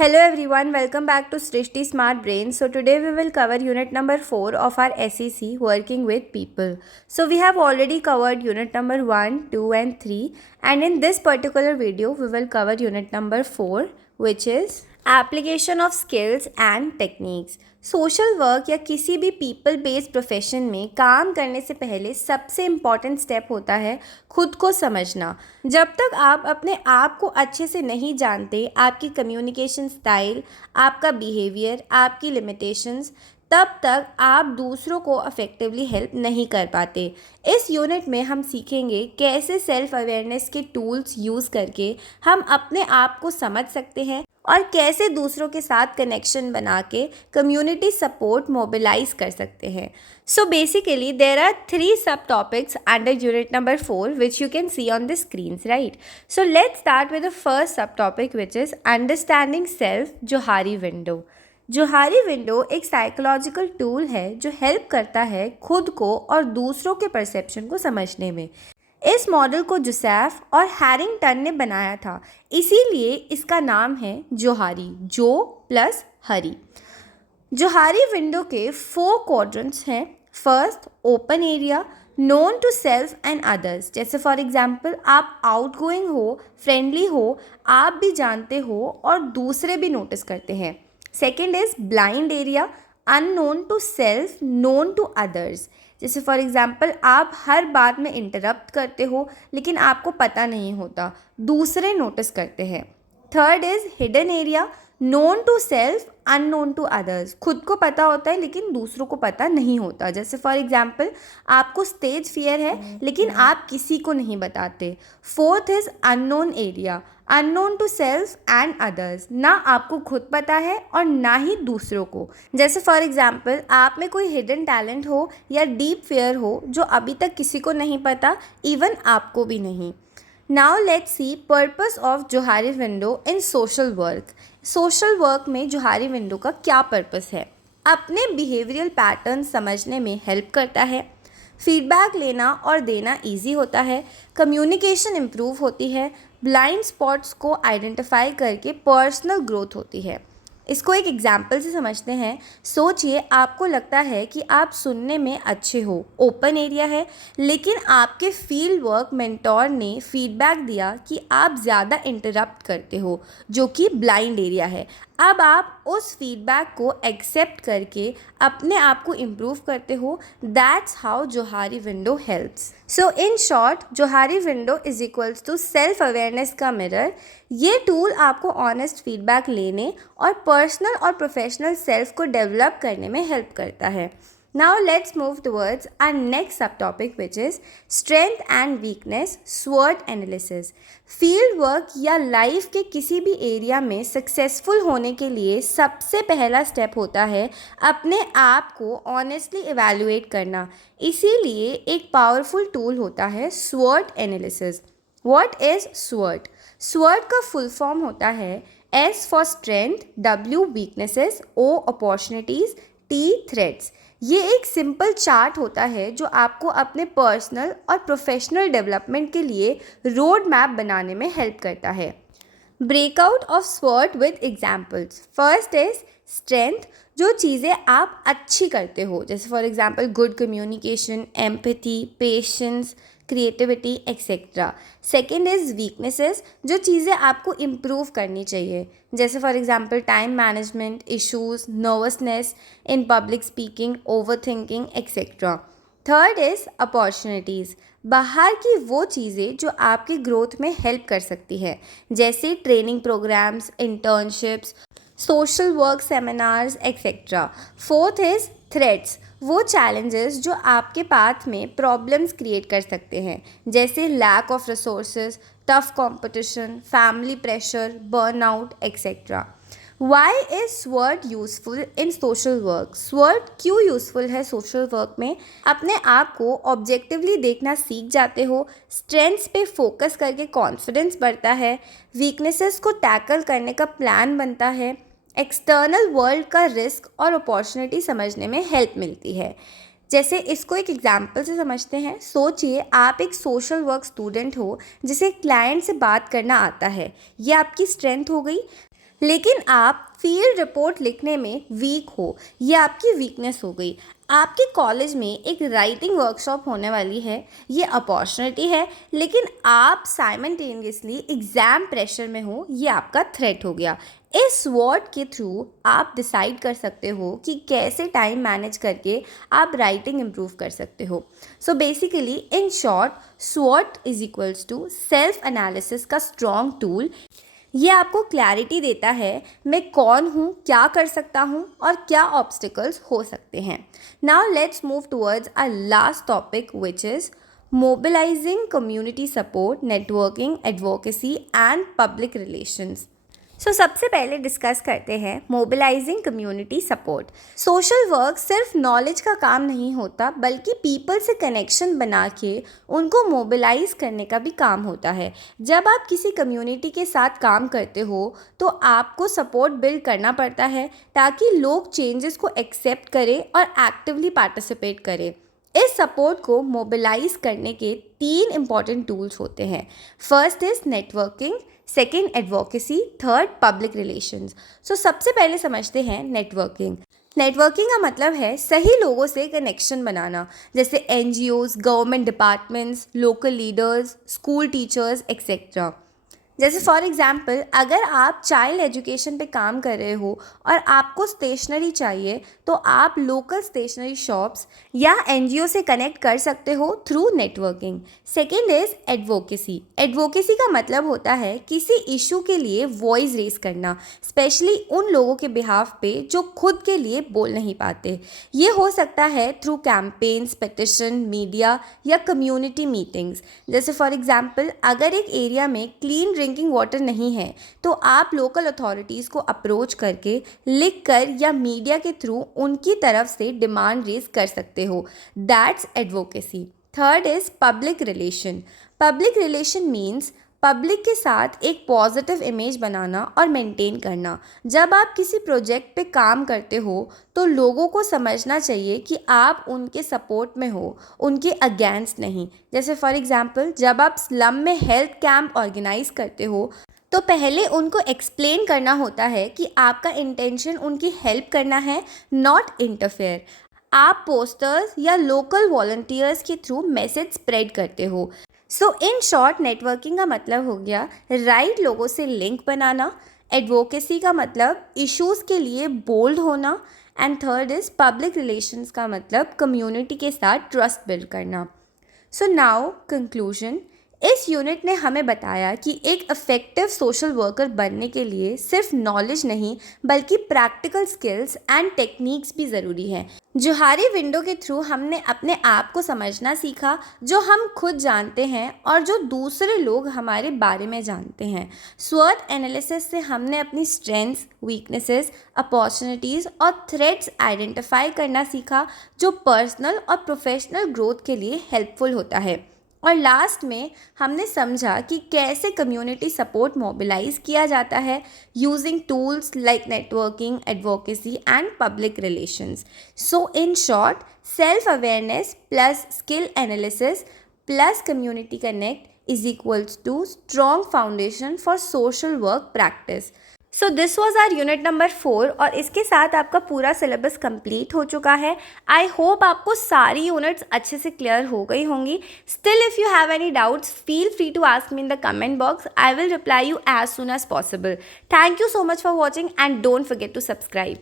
Hello everyone, welcome back to Srishti Smart Brain. So today we will cover unit number 4 of our SEC, working with people. So we have already covered unit number 1, 2 and 3, and in this particular video we will cover unit number 4, which is application of skills and techniques. Social work या किसी भी people based profession में काम करने से पहले सबसे important step होता है खुद को समझना। जब तक आप अपने आप को अच्छे से नहीं जानते, आपकी कम्युनिकेशन स्टाइल, आपका बिहेवियर, आपकी लिमिटेशंस, तब तक आप दूसरों को अफेक्टिवली हेल्प नहीं कर पाते। इस यूनिट में हम सीखेंगे कैसे सेल्फ अवेयरनेस के टूल्स यूज़ करके हम अपने आप को समझ सकते हैं और कैसे दूसरों के साथ कनेक्शन बना के कम्युनिटी सपोर्ट मोबिलाइज कर सकते हैं। So basically there are 3 sub topics under unit number 4 which you can see on the screens, right. So let's start with the first sub topic which is understanding self Johari window. Johari window एक psychological tool है जो help करता है खुद को और दूसरों के परसेप्शन को समझने में। इस मॉडल को जोसेफ और हैरिंगटन ने बनाया था, इसीलिए इसका नाम है जोहारी, जो प्लस हरी। जोहारी विंडो के 4 क्वाड्रेंट्स हैं। First, open area, known to self and others. जैसे फॉर एग्जांपल आप आउटगोइंग हो, फ्रेंडली हो, आप भी जानते हो और दूसरे भी नोटिस करते हैं। Second is blind area, unknown to self, known to others. जैसे फॉर एग्जांपल आप हर बात में इंटरप्ट करते हो लेकिन आपको पता नहीं होता, दूसरे नोटिस करते हैं। Third is hidden area, known to self, unknown to others. खुद को पता होता है लेकिन दूसरों को पता नहीं होता। जैसे फॉर एग्जांपल आपको स्टेज फियर है लेकिन आप किसी को नहीं बताते। Fourth is unknown area, unknown to self and others. ना आपको खुद पता है और ना ही दूसरों को। जैसे फॉर एग्जांपल आप में कोई हिडन टैलेंट हो या डीप फियर हो जो अभी तक किसी को नहीं पता, इवन आपको भी नहीं। Now let's see purpose of Johari window in social work. Social work में जोहारी विंडो का क्या पर्पस है? अपने बिहेवियरल पैटर्न समझने में हेल्प करता है, फीडबैक लेना और देना इजी होता है, कम्युनिकेशन इम्प्रूव होती है, ब्लाइंड स्पॉट्स को आइडेंटिफाई करके पर्सनल ग्रोथ होती है। इसको एक एग्जाम्पल से समझते हैं। सोचिए आपको लगता है कि आप सुनने में अच्छे हो, ओपन एरिया है, लेकिन आपके फील्ड वर्क मेंटोर ने फीडबैक दिया कि आप ज़्यादा इंटरप्ट करते हो, जो कि ब्लाइंड एरिया है। अब आप उस फीडबैक को एक्सेप्ट करके अपने आप को इम्प्रूव करते हो। That's how Johari window helps. So in short, Johari window is equals to self awareness का मिरर। ये टूल आपको ऑनेस्ट फीडबैक लेने और पर्सनल और प्रोफेशनल सेल्फ को डेवलप करने में हेल्प करता है। Now let's move towards our next subtopic which is strength and weakness SWOT analysis. Field work या लाइफ के किसी भी एरिया में सक्सेसफुल होने के लिए सबसे पहला स्टेप होता है अपने आप को ऑनेस्टली इवैल्यूएट करना। इसीलिए एक पावरफुल टूल होता है SWOT analysis. What is SWOT? SWOT का फुल फॉर्म होता है S for strength, W weaknesses, O opportunities, T threats. ये एक सिंपल चार्ट होता है जो आपको अपने पर्सनल और प्रोफेशनल डेवलपमेंट के लिए रोड मैप बनाने में हेल्प करता है। Breakout of SWOT with examples. First is strength, जो चीज़ें आप अच्छी करते हो, जैसे for example good communication, empathy, patience, creativity etcetera. Second is weaknesses, जो चीज़ें आपको इम्प्रूव करनी चाहिए, जैसे for example time management, issues, nervousness in public speaking, over thinking etcetera. Third is opportunities, बाहर की वो चीज़ें जो आपकी ग्रोथ में हेल्प कर सकती है, जैसे training programmes, internships, social work seminars et cetera. Fourth is threats, वो चैलेंजेस जो आपके पाथ में प्रॉब्लम्स क्रिएट कर सकते हैं, जैसे lack of resources, tough competition, family pressure, burnout et cetera. Why is SWOT useful in social work? SWOT क्यों useful है सोशल वर्क में? अपने आप को ऑब्जेक्टिवली देखना सीख जाते हो, स्ट्रेंथ्स पे फोकस करके कॉन्फिडेंस बढ़ता है, वीकनेसेस को टैकल करने का प्लान बनता है, एक्सटर्नल वर्ल्ड का रिस्क और अपॉर्चुनिटी समझने में हेल्प मिलती है। जैसे इसको एक एग्जाम्पल से समझते हैं। सोचिए आप एक सोशल वर्क स्टूडेंट हो जिसे क्लाइंट से बात करना आता है, ये आपकी स्ट्रेंथ हो गई। लेकिन आप फील्ड रिपोर्ट लिखने में वीक हो, ये आपकी वीकनेस हो गई। आपके कॉलेज में एक राइटिंग वर्कशॉप होने वाली है, ये अपॉर्चुनिटी है, लेकिन आप साइमल्टेनियसली एग्ज़ाम प्रेशर में हो, ये आपका थ्रेट हो गया। इस स्वॉट के थ्रू आप डिसाइड कर सकते हो कि कैसे टाइम मैनेज करके आप राइटिंग इम्प्रूव कर सकते हो। सो बेसिकली इन शॉर्ट, स्वॉट is equals to self analysis का स्ट्रॉन्ग टूल। ये आपको क्लैरिटी देता है मैं कौन हूँ, क्या कर सकता हूँ और क्या ऑब्स्टिकल्स हो सकते हैं। Now let's move towards a last topic which is mobilising community support, networking, advocacy and public relations. सबसे पहले डिस्कस करते हैं mobilising community support. Social work सिर्फ नॉलेज का काम नहीं होता, बल्कि पीपल से कनेक्शन बना के उनको मोबिलाइज करने का भी काम होता है। जब आप किसी कम्युनिटी के साथ काम करते हो तो आपको सपोर्ट बिल्ड करना पड़ता है ताकि लोग चेंजेस को एक्सेप्ट करें और एक्टिवली पार्टिसिपेट करें। इस सपोर्ट को मोबिलाइज करने के 3 इम्पॉर्टेंट टूल्स होते हैं। First is networking, second advocacy, third public relations. सबसे पहले समझते हैं नेटवर्किंग। नेटवर्किंग का मतलब है सही लोगों से कनेक्शन बनाना, जैसे NGOs, government departments, local leaders, school teachers etcetera. जैसे फॉर एग्ज़ाम्पल, अगर आप चाइल्ड एजुकेशन पे काम कर रहे हो और आपको स्टेशनरी चाहिए तो आप लोकल स्टेशनरी शॉप्स या एनजीओ से कनेक्ट कर सकते हो through networking. Second is advocacy. Advocacy का मतलब होता है किसी इशू के लिए वॉइस रेज करना, स्पेशली उन लोगों के बिहाफ पे जो खुद के लिए बोल नहीं पाते। ये हो सकता है थ्रू कैंपेन्स, पिटिशन, मीडिया या कम्युनिटी मीटिंग्स। जैसे फॉर एग्ज़ाम्पल, अगर एक एरिया में क्लीन ड्रिंकिंग वाटर नहीं है तो आप लोकल अथॉरिटीज़ को अप्रोच करके, लिख कर या मीडिया के थ्रू उनकी तरफ से डिमांड रेज कर सकते हो। That's advocacy. Third is public relation. Public relation means public के साथ एक पॉजिटिव इमेज बनाना और मेंटेन करना। जब आप किसी प्रोजेक्ट पे काम करते हो तो लोगों को समझना चाहिए कि आप उनके सपोर्ट में हो, उनके अगेंस्ट नहीं। जैसे फॉर एग्ज़ाम्पल, जब आप स्लम में हेल्थ कैंप ऑर्गेनाइज करते हो तो पहले उनको एक्सप्लेन करना होता है कि आपका इंटेंशन उनकी हेल्प करना है, नॉट इंटरफेयर। आप पोस्टर्स या लोकल वॉलंटियर्स के थ्रू मैसेज स्प्रेड करते हो। इन शॉर्ट, नेटवर्किंग का मतलब हो गया राइट लोगों से लिंक बनाना, एडवोकेसी का मतलब इश्यूज़ के लिए बोल्ड होना, and third is public relations का मतलब कम्युनिटी के साथ ट्रस्ट बिल्ड करना। Now conclusion. इस यूनिट ने हमें बताया कि एक इफ़ेक्टिव सोशल वर्कर बनने के लिए सिर्फ नॉलेज नहीं बल्कि प्रैक्टिकल स्किल्स एंड टेक्निक्स भी ज़रूरी हैं। जोहारी विंडो के थ्रू हमने अपने आप को समझना सीखा, जो हम खुद जानते हैं और जो दूसरे लोग हमारे बारे में जानते हैं। स्वॉट एनालिसिस से हमने अपनी स्ट्रेंथ्स, वीकनेसेस, अपॉर्चुनिटीज़ और थ्रेट्स आइडेंटिफाई करना सीखा, जो पर्सनल और प्रोफेशनल ग्रोथ के लिए हेल्पफुल होता है। और लास्ट में हमने समझा कि कैसे कम्युनिटी सपोर्ट मोबिलाइज किया जाता है using tools like networking, advocacy and public relations. In short, self awareness plus skill analysis plus community connect is equals to strong foundation for social work practice. This was our unit number 4 और इसके साथ आपका पूरा syllabus complete हो चुका है। I hope आपको सारी यूनिट्स अच्छे से क्लियर हो गई होंगी। Still if you have any doubts, feel free to ask me in the comment box. I will reply you as soon as possible. Thank you so much for watching and don't forget to subscribe.